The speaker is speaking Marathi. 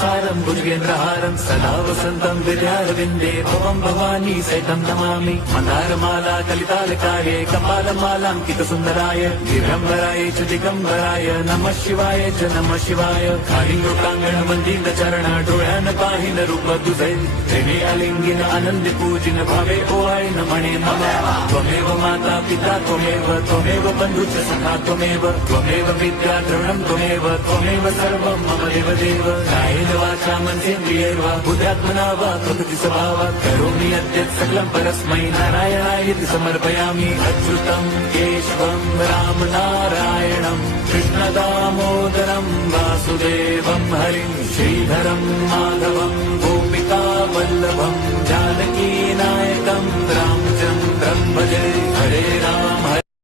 सारं भुजगेन्द्रहारं सदा वसन्तं विद्यारविन्दे भवं भवानी सहितं नमामि मन्दारमाला कलितालकाये कपालमालाङ्कितसुन्दराय दिगम्बराय च दिगम्बराय नमः शिवाय च नमः शिवाय कालिङ्गोटाङ्गण वन्दित चरण डोळ्यान पाहिन रूप तुझे प्रेमे अलिंगिन आनंद पूजिन भावे ओवाळीन म्हणे मम त्वमेव माता पिता त्वमेव बन्धुश्च सखा त्वमेव विद्या द्रविणं त्वमेव सर्वं मम देव कायेन वाचा मनसेन्द्रियैर्वा बुद्ध्यात्मना वा प्रकृति स्वभावात् करोमि यद्यत् सकलं परस्मै नारायणायति समर्पयामि अच्युतं केशवं रामनारायणं कृष्णदामोदरं वासुदेवं हरिं श्रीधरं माधवं गोपिका वल्लभं जानकीनायकं रामचन्द्रं भजे हरे राम